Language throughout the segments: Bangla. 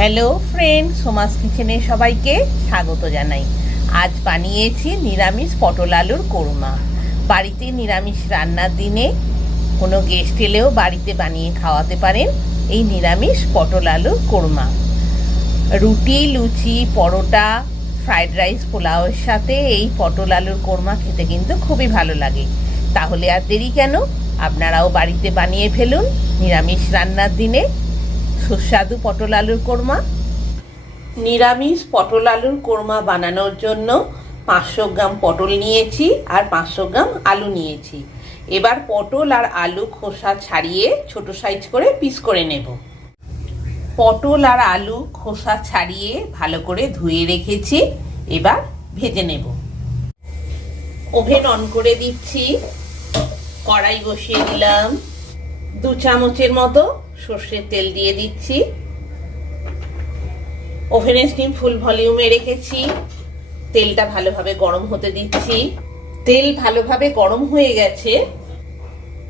হ্যালো ফ্রেন্ড, সোমাস কিচেনে সবাইকে স্বাগত জানাই। আজ বানিয়েছি নিরামিষ পটল আলুর কোরমা। বাড়িতে নিরামিষ রান্নার দিনে কোনো গেস্ট এলেও বাড়িতে বানিয়ে খাওয়াতে পারেন এই নিরামিষ পটল আলুর কোরমা। রুটি, লুচি, পরোটা, ফ্রাইড রাইস, পোলাওয়ের সাথে এই পটল আলুর কোরমা খেতে কিন্তু খুবই ভালো লাগে। তাহলে আর দেরি কেন, আপনারাও বাড়িতে বানিয়ে ফেলুন নিরামিষ রান্নার দিনে সুস্বাদু পটল আলুর কোরমা। নিরামিষ পটল আলুর কোরমা বানানোর জন্য 500 গ্রাম পটল নিয়েছি আর 500 গ্রাম আলু নিয়েছি। এবার পটল আর আলু খোসা ছাড়িয়ে ছোট সাইজ করে পিস করে নেব। পটল আর আলু খোসা ছাড়িয়ে ভালো করে ধুয়ে রেখেছি, এবার ভেজে নেব। ওভেন অন করে দিচ্ছি, কড়াই বসিয়ে দিলাম, 2 চামচের মতো সর্ষের তেল দিয়ে দিচ্ছি। ওভেনের স্টিম ফুল ভলিউমে রেখেছি, তেলটা ভালোভাবে গরম হতে দিচ্ছি। তেল ভালোভাবে গরম হয়ে গেছে,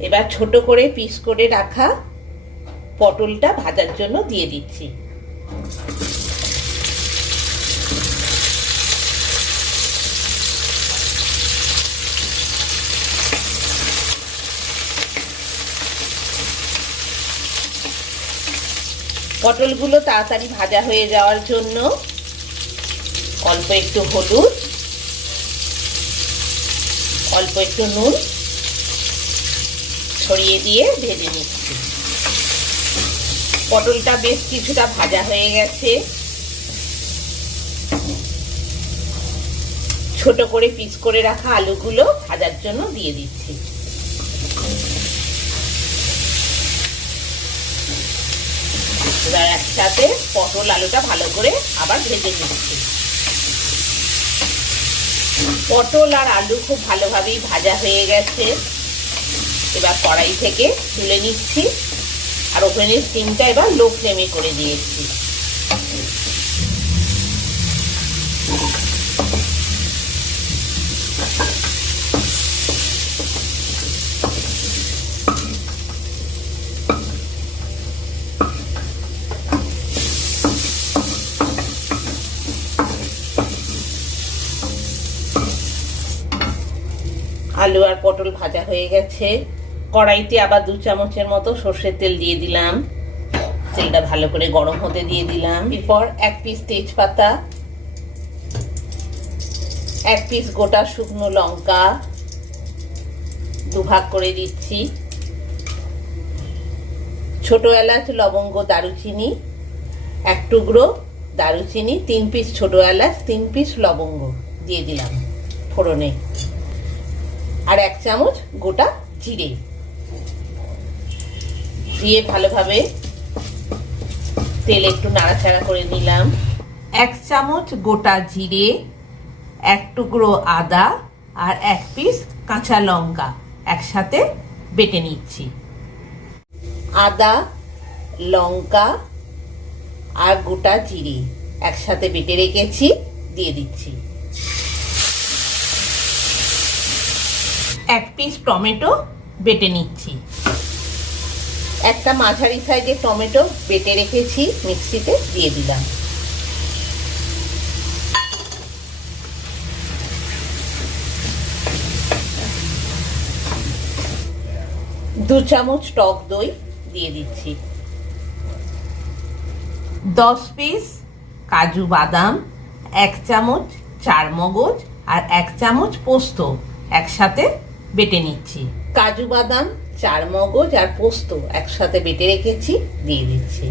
এবার ছোট করে পিস করে রাখা পটলটা ভাজার জন্য দিয়ে দিচ্ছি। পটলগুলো তাড়াতাড়ি ভাজা হয়ে যাওয়ার জন্য অল্প একটু হলুদ, অল্প একটু নুন ছড়িয়ে দিয়ে ভেজে নিচ্ছি। পটলটা বেশ কিছুটা ভাজা হয়ে গেছে, ছোট করে পিস করে রাখা আলুগুলো ভাজার জন্য দিয়ে দিচ্ছি। একসাথে পটল আলুটা ভালো করে আবার ভেজে নিচ্ছি। পটল আর আলু খুব ভালোভাবেই ভাজা হয়ে গেছে, এবার কড়াই থেকে তুলে নিচ্ছি আর ওভেনের স্টিমটা এবার লো ফ্লেমে করে দিয়েছি। আলু আর পটল ভাজা হয়ে গেছে, কড়াইতে আবার 2 চামচের মতো সর্ষের তেল দিয়ে দিলাম। তেলটা ভালো করে গরম হতে দিয়ে দিলাম। এরপর 1 পিস তেজপাতা, 1 পিস গোটা শুকনো লঙ্কা 2 ভাগ করে দিচ্ছি। ছোট এলাচ, লবঙ্গ, দারুচিনি 1 টুকরো, দারুচিনি 3 পিস ছোট এলাচ, 3 পিস লবঙ্গ দিয়ে দিলাম ফোড়নে, আর 1 চামচ গোটা জিরে দিয়ে ভালোভাবে তেল একটু নাড়াচাড়া করে নিলাম। 1 চামচ গোটা জিরে, 1 টুকরো আদা আর 1 পিস কাঁচা লঙ্কা একসাথে বেটে নিচ্ছি। আদা, লঙ্কা আর গোটা জিরে একসাথে বেটে রেখেছি, দিয়ে দিচ্ছি। 1 পিস টমেটো বেটে নিচ্ছি। একটা মাঝারি সাইজের টমেটো বেটে রেখেছি, মিক্সিতে দিয়ে দিলাম। দু চামচ টক দই দিয়ে দিচ্ছি। 10 পিস কাজু বাদাম, 1 চামচ চারমগজ আর 1 চামচ পোস্ত একসাথে বেটে নিচ্ছি। কাজু বাদাম, চারমগজ আর পোস্ত একসাথে বেটে রেখেছি, দিয়ে দিচ্ছি।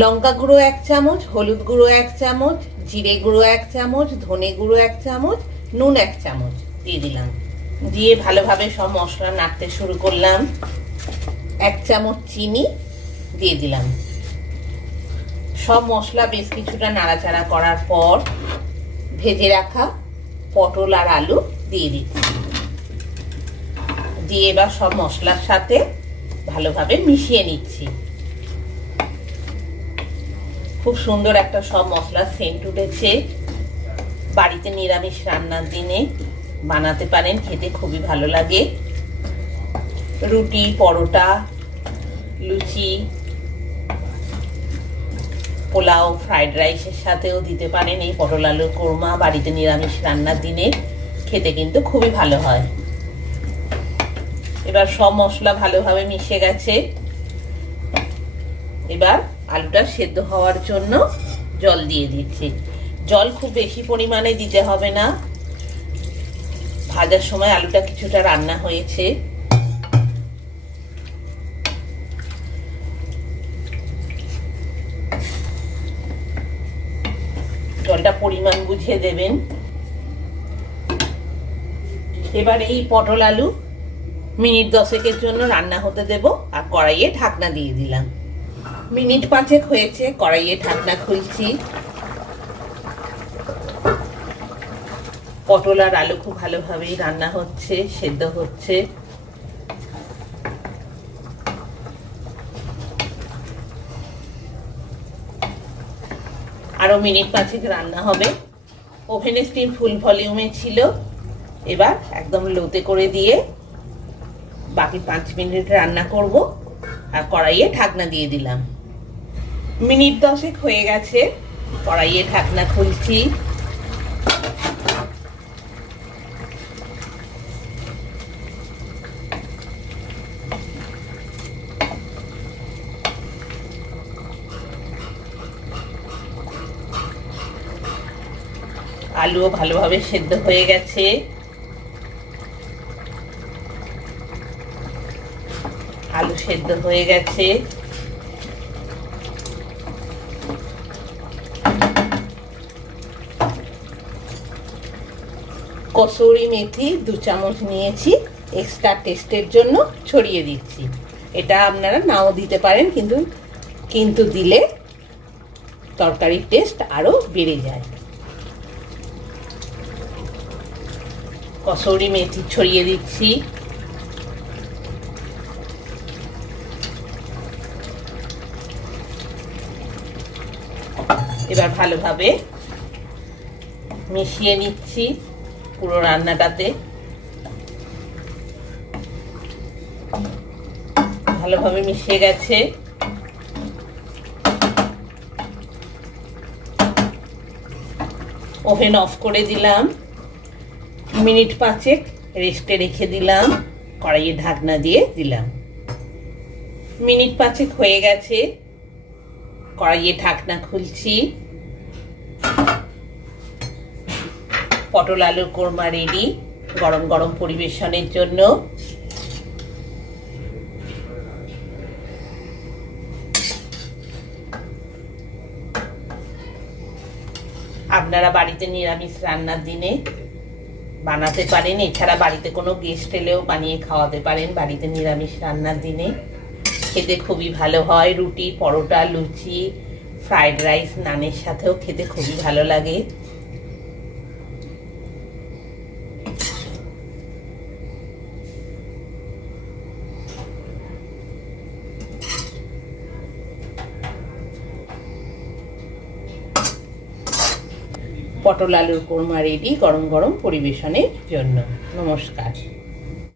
লঙ্কা গুঁড়ো 1 চামচ, হলুদ গুঁড়ো 1 চামচ, জিরে গুঁড়ো 1 চামচ, ধনে গুঁড়ো 1 চামচ, নুন 1 চামচ দিয়ে দিলাম। দিয়ে ভালোভাবে সব মশলা নাড়তে শুরু করলাম। 1 চামচ চিনি দিয়ে দিলাম। সব মশলা বেশ কিছুটা নাড়াচাড়া করার পর ভেজে রাখা পটল আর আলু দিয়ে দিচ্ছি। দিয়ে এবার সব মশলার সাথে ভালোভাবে মিশিয়ে নিচ্ছি। খুব সুন্দর একটা সব মশলার সেন্ট উঠেছে। বাড়িতে নিরামিষ রান্নার দিনে বানাতে পারেন, খেতে খুবই ভালো লাগে। রুটি, পরোটা, লুচি, পোলাও, ফ্রাইড রাইসের সাথেও দিতে পারেন এই পটল আলুর কোরমা। বাড়িতে নিরামিষ রান্নার দিনে খেতে কিন্তু খুবই ভালো হয়। এবার সব মশলা ভালোভাবে মিশে গেছে। এবার আলুটা সেদ্ধ হওয়ার জন্য জল দিয়ে দিচ্ছি। জল খুব বেশি পরিমাণে দিতে হবে না, ভাজার সময় আলুটা কিছুটা রান্না হয়েছে। জলটা পরিমাণ বুঝে দেবেন। এবার এই পটল আলু মিনিট 10-এর জন্য রান্না হতে দেব আর কড়াইয়ে ঢাকনা দিয়ে দিলাম। মিনিট 5 হয়েছে, কড়াইয়ে ঢাকনা খুলছি। পটল আর আলু খুব ভালোভাবেই রান্না হচ্ছে, সেদ্ধ হচ্ছে। আরো মিনিট 5 রান্না হবে। ওভেনের স্টিম ফুল ভলিউমে ছিল, এবার একদম লোতে করে দিয়ে বাকি 5 মিনিট রান্না করব আর কড়াইয়ে ঢাকনা দিয়ে দিলাম। মিনিট 10 হয়ে গেছে, কড়াইয়ে ঢাকনা খুলছি। আলুও ভালোভাবে সেদ্ধ হয়ে গেছে। আলু সেদ্ধ হয়ে গেছে। কসুরি মেথি 2 চামচ নিয়েছি, এক্সট্রা টেস্টের জন্য ছড়িয়ে দিচ্ছি। এটা আপনারা নাও দিতে পারেন, কিন্তু দিলে তরকারির টেস্ট আরো বেড়ে যায়। কসুরি মেথি ছড়িয়ে দিচ্ছি। এবার ভালোভাবে মিশিয়ে নিচ্ছি পুরো রান্নাটাতে। ভালোভাবে মিশিয়ে গেছে। ওভেন অফ করে দিলাম। মিনিট 5 রেস্টে রেখে দিলাম, কড়াইয়ে ঢাকনা দিয়ে দিলাম। মিনিট 5 হয়ে গেছে, কড়াইয়ে ঢাকনা খুলছি। পটল আলুর কোরমা রেডি, গরম গরম পরিবেশনের জন্য। আপনারা বাড়িতে নিরামিষ রান্নার দিনে বানাতে পারেন। এছাড়া বাড়িতে কোনো গেস্ট এলেও বানিয়ে খাওয়াতে পারেন বাড়িতে নিরামিষ রান্নার দিনে। খেতে খুবই ভালো হয়। রুটি, পরোটা, লুচি, ফ্রাইড রাইস, নানের সাথেও খেতে খুবই ভালো লাগে। পটল আলুর কোরমা রেডি, গরম গরম পরিবেশনের জন্য। নমস্কার।